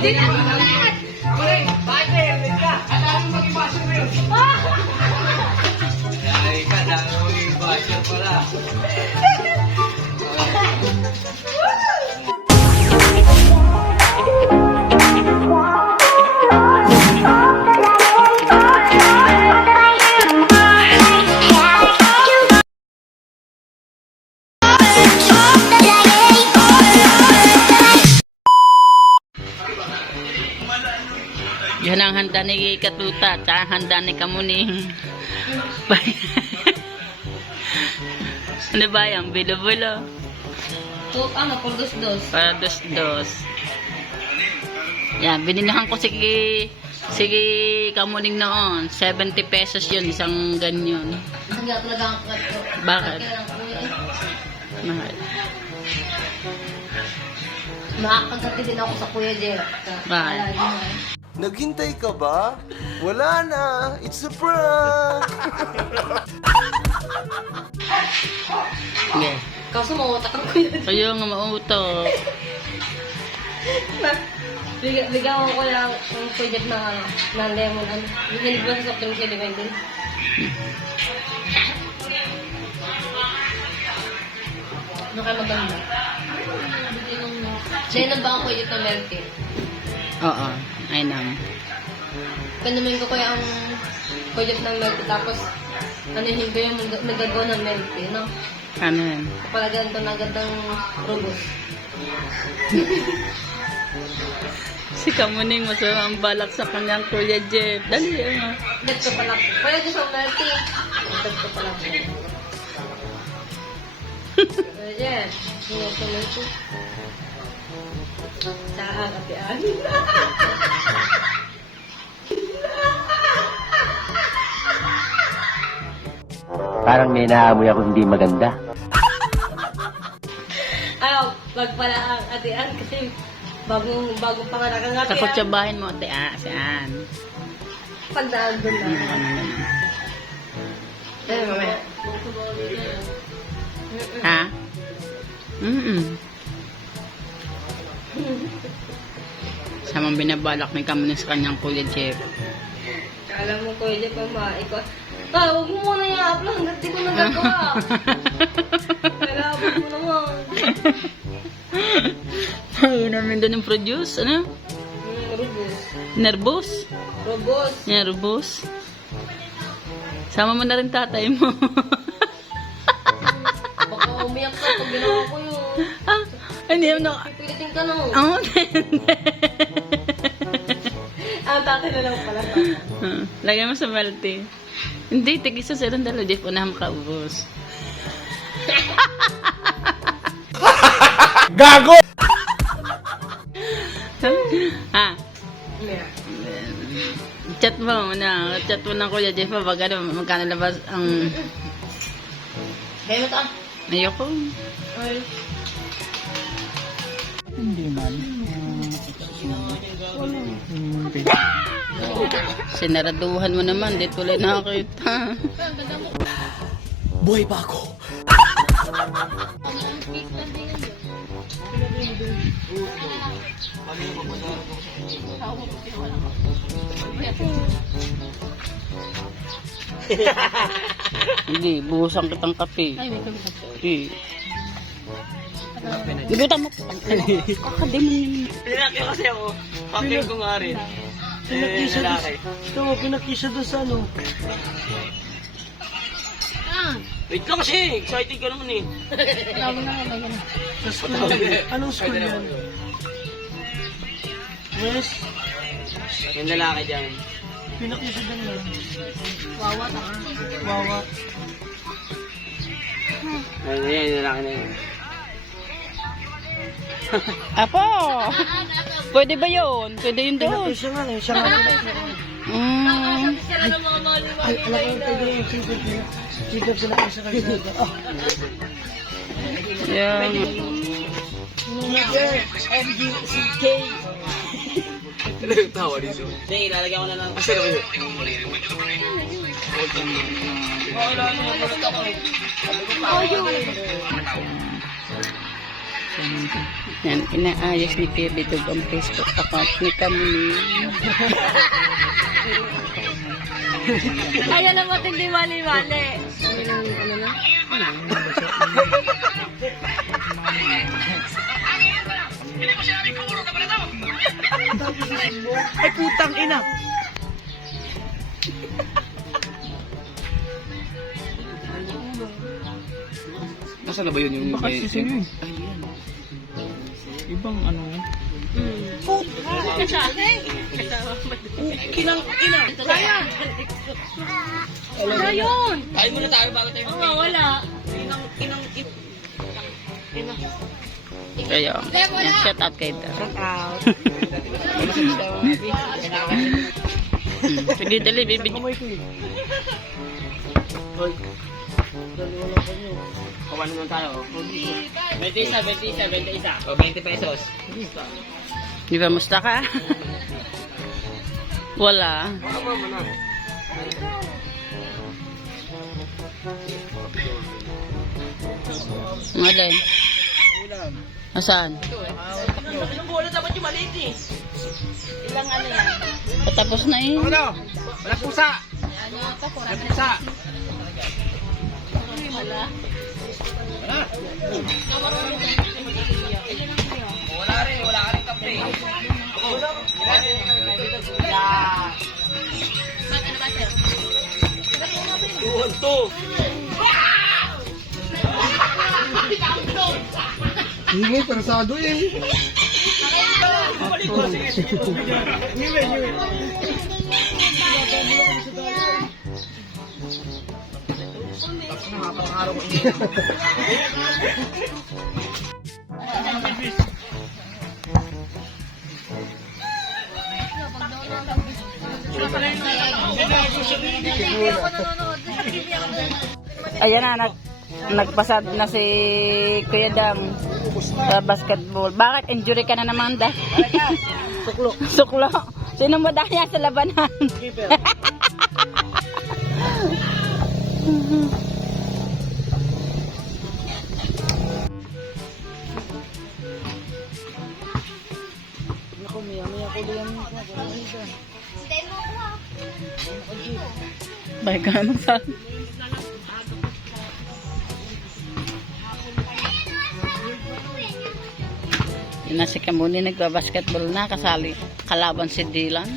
Hindi na! Uy, bakit may helmet ka? Ang dami mag-ibasyon mo yun. Ay, ka, dami mo yung basher pala. ang handa ni Katuta, tsaka handa ni Kamuning. ano ba yan? Bilo-bilo. Po, ano, por dos-dos. Para dos-dos. Yan, binilihan ko sige sige Kamuning noon. 70 pesos yun, isang ganyan. Ako talaga ang. Bakit? Mahal. Makakagati din ako sa Kuya Jer. Bakit? Naghintay ka ba? Wala na. It's a prank. Yeah. Kaso mautak ang Kuya. Kaya nga mauto. Liga- Ligawan ko lang ang Kuya Jer na, ano, na lemon. Ano, hindi ba sa soft drink siya, di ba hindi? Ano kayo maganda? Siya ba ang Kuya Jer na milk tea? Oo, ay nam. Panamin ko kaya ang project ng tea, tapos anuhin ko yung nag- nagagawa ng tea, no? Ano yan? Kapag ganito na gandang rubos. Si Kamuning masama ang balak sa kanyang Kuya Jeff. Dali ano. Dad ko pala. Kaya gusto milk tea. Dad ko pala. Kaya dyan, hindi ko milk tea. Sa kapian. Parang may naamoy ako hindi maganda. Ayaw, wag pala ang atian kasi bagong bagong panganak ang Sa atian. kutsabahin mo, te, ah, saan? Pagdaan doon Ano, na. ano, ano. Ayun, mamaya. Ha? Mm-mm. Samang binabalak ni Kamuning sa kanyang Kuya Jeff. Alam mo, Kuya mama, ikaw. Ah, huwag mo muna i-upload hanggat di ko nagagawa. Kailangan mo naman. Ay, namin doon yung produce. Ano? Hmm, rubos. Nervous? Rubos. Nervous? Sama mo na rin tatay mo. Baka umiyak ka pag ginawa ko yun. ah, hindi mo na... Pipilitin ka na. Oh, hindi. Ang tatay na lang pala. Ah, Lagyan mo sa melty. Hindi, tigisa sa ilang dalo. Jeff, unahan makaubos. Gago! ha? Umiyak. Chat mo na. Chat mo na kuya Jeff. Pag ano, magkano labas ang... Kaya mo ito ah. Ayoko. Ay. Sinaraduhan mo naman. Di tuloy nakakita. Buhay pa ako. Hindi, buhusan kitang kape. Ay, may kami Hindi. Igutan mo. Kakademon yun. Pinakya kasi ako. Pakil ko nga rin. Eh, lalaki. Ito, pinakisa doon sa ano. Wait lang kasi. Excited ka naman eh. Sa school. Anong school yan? West. Yung lalaki dyan. Pinakisa doon yan. Wawa ta. Wawa. Ayun, yan, yung lalaki na yun. Apo! Pwede ba yun? Pwede yun doon. Pinakisa nga eh. Siya nga pinakisa. Mm. Ay, alam ko pwede yung sikap niya. Sikap pinakisa kanina. Ah, Yan. Nigger. MGCK. Ano yung tawa dito? Sige, lalagyan ko na lang. Kasi naman yun. Yan, inaayos ni Kuya Bidog ang Facebook account ni Kamuni. Ayan naman hindi mali-mali. Ano na? Ay, putang ina! Nasaan na ba yun yung... Baka sisingin. Ay. Ibang ano. Kinang ina! Sayang! Wala yun! Kain muna tayo bago tayo Oo, wala. Kinang, kinang, ina. Kaya, shout out kay Dar. Hmm, Sige, dali, eh. Hoy. Dalawa lang kayo. Kawan naman tayo. 21, 21, 21. O, 20 pesos. Di ba, musta ka? Wala. Malay. Nasaan? Ilang bola dapat yung maliit eh. Patapos na eh. Ano? Walang pusa! Walang pusa! Wala. Rin, wala ka rin kape. Tuhan to. Hindi, persado eh. Ayan na, nag, nagpasad na si Kuya Dang sa basketball. Bakit injury ka na naman, Da? Suklo. Suklo. Sino mo dahil sa labanan? Naku, Balik ka naman sa... Yun na si Kamuni nagbabasketball na kasali kalaban si Dylan.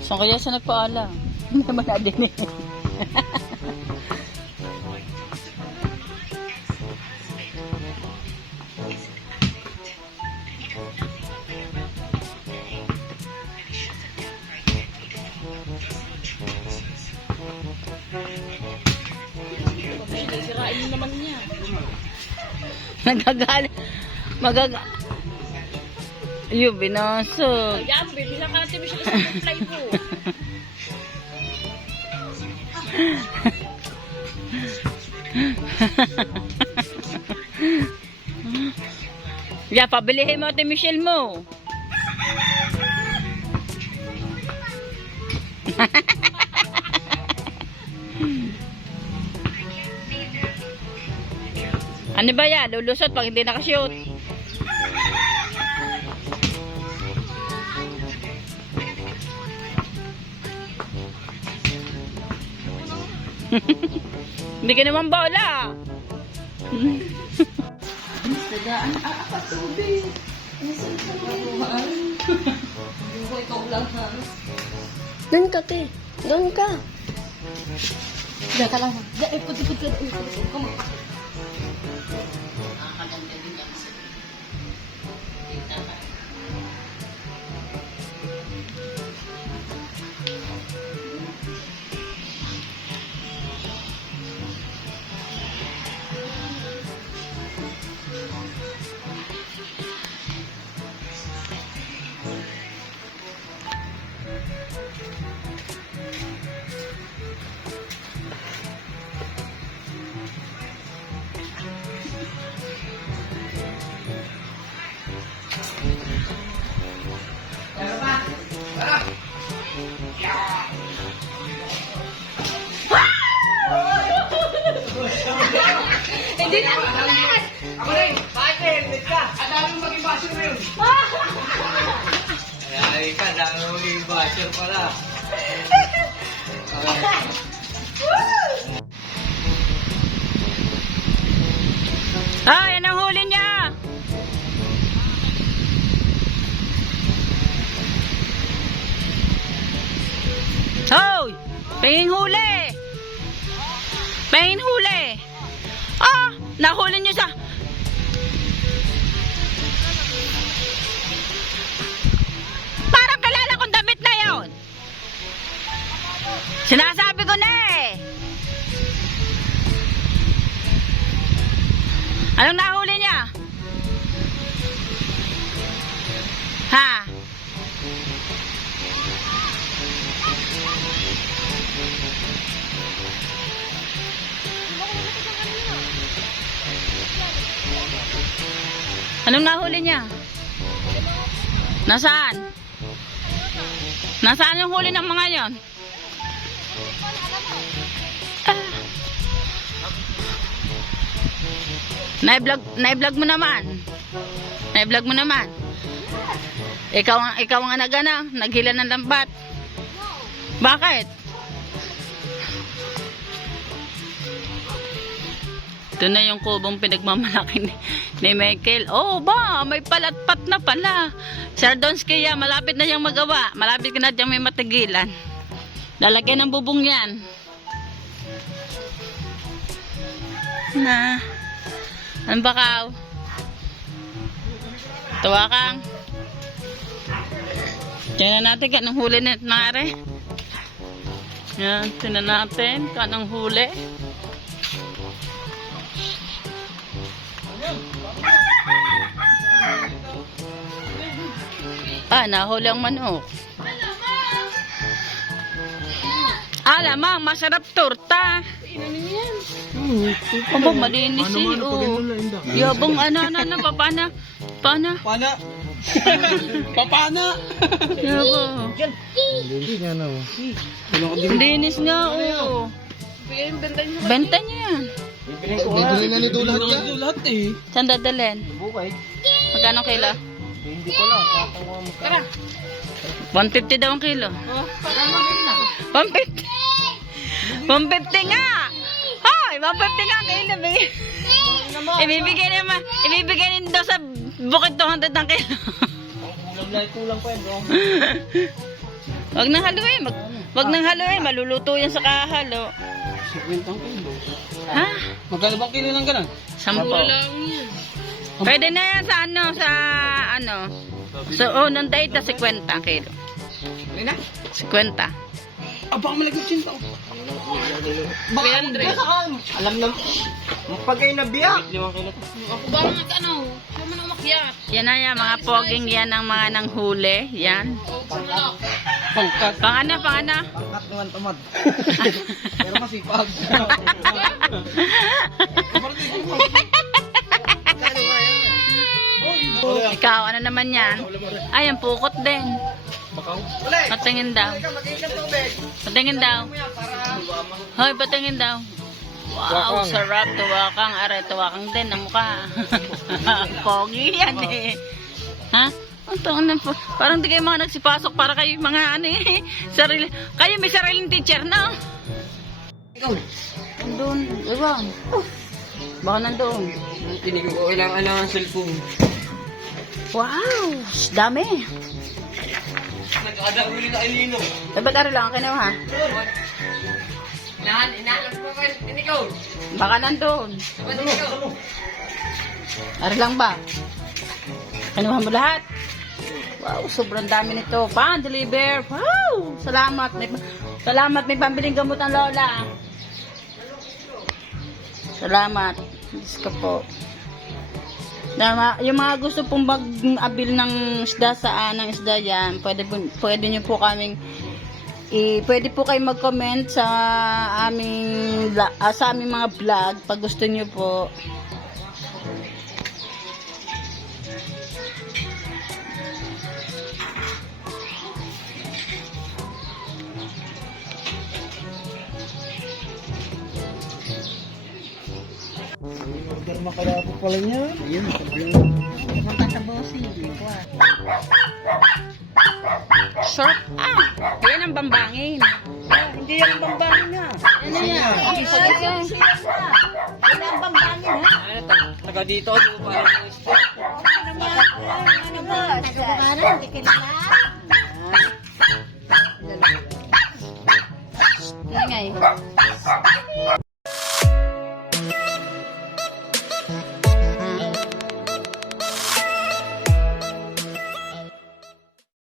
Saan kaya siya nagpaalam? Hindi naman na din eh. Nagagalit. Magaga... Yung binasog. Yan, bibila ka natin siya play ko. Ya, pabilihin mo ate Michelle mo. ano ba yan? Lulusot pag hindi nakashoot. hindi ka naman bola. Doon ka, te. Doon ka. Diyan ka lang. Diyan, Nakakaganda din ang sa Kita ka. Thank you. Hindi na ulit! Ako rin! Bakit may helmet ka? Ang dami mong maging basher na yun! Ay, ka, dami mong maging basher pala. Ah, yan Nahuli niyo sa... Parang kalala kong damit na yon. Sinasabi ko na eh. Anong nahuli Anong nahuli niya? Nasaan? Nasaan yung huli ng mga yon? Ah. Na-vlog, na-vlog mo naman. Na-vlog mo naman. Ikaw ang ikaw ang nagana, naghila ng lambat. Bakit? Ito na yung kubong pinagmamalaki ni, ni Michael. Oh, ba, may palatpat na pala. Sardons kaya, malapit na siyang magawa. Malapit ka na diyang may matigilan. Lalagyan ng bubong yan. Na. Ano ba kaw? Tuwa kang. Tingnan natin kung anong huli na nare. Yan, tingnan natin kung anong huli. Ah, nahuli ang manok. Ah, lamang, masarap torta. Aba, malinis eh. Oh. Yabang ano, ano, ano, papana. Pana. Pana! Papana! Yabo. Linis nga, oh. Benta niya yan. Bibili na ni Dulat yan. Lahat eh. Saan dadalhin? Bukay. Magkano kilo? Hindi ko lang. Tatawa mo ka. 150 daw ang kilo. 150. 150 nga. Hoy, 150 nga ang kilo. Bigay. Ibibigay naman, ibibigay din daw sa bukid 200 ang kilo. Kulang na kulang pa bro. Wag nang haluin, mag, wag nang haluin, maluluto yan sa kahalo. 50 kilo. Ha? Magkano bang kilo ng ganun? Sampo. Pwede na yan sa ano, sa ano. So, oh, nung date na 50 ang kilo. Ano na? 50. Ah, baka malaglag siya tao. Alam na. Pag kayo nabiyak. Yan na yan, mga poging yan ang mga nanghuli. Yan. Pangkat. Pang ano, pang ano? Pangkat naman tamad. Pero masipag. Ikaw, ano naman yan? Ay, ang pukot din. Patingin daw. Patingin daw. Hoy, patingin daw. Wow, sarap. Tuwakang. Are, tuwakang din ang mukha. Pogi yan eh. Ha? Ang taon na po. Parang di kayo mga nagsipasok para kayo mga ano eh. Sarili. Kayo may sariling teacher na. Nandun. Ewan. Baka nandun. Tinig ko kailangan ano ang cellphone. Wow! Dami. Nag-ada uli na Elino. Dapat araw lang kayo ha. Inahan, inahan ko ka. Tinig ko. Baka nandun. Ko. Araw lang ba? Kinuha mo lahat? Wow, sobrang dami nito. Pan, deliver. Wow! Salamat. May, salamat. May pambiling gamot ang lola. Salamat. Diyos ko po. Na, yung mga gusto pong mag-abil ng isda sa anang isda yan, pwede, pwede nyo po kaming i, pwede po kayo mag-comment sa aming ah, sa aming mga vlog pag gusto nyo po. Order makalabo pala niya. Ayun, Pupunta sa bossing. Short ah. Yan ang bambangin. Hindi yan ang bambangin na. Ano yan? Ang isa yan. Yan ang bambangin ha? Ano, taga- taga dito, di ko parang mga sport. Ano ba? Taga-bukaran, hindi ka nila.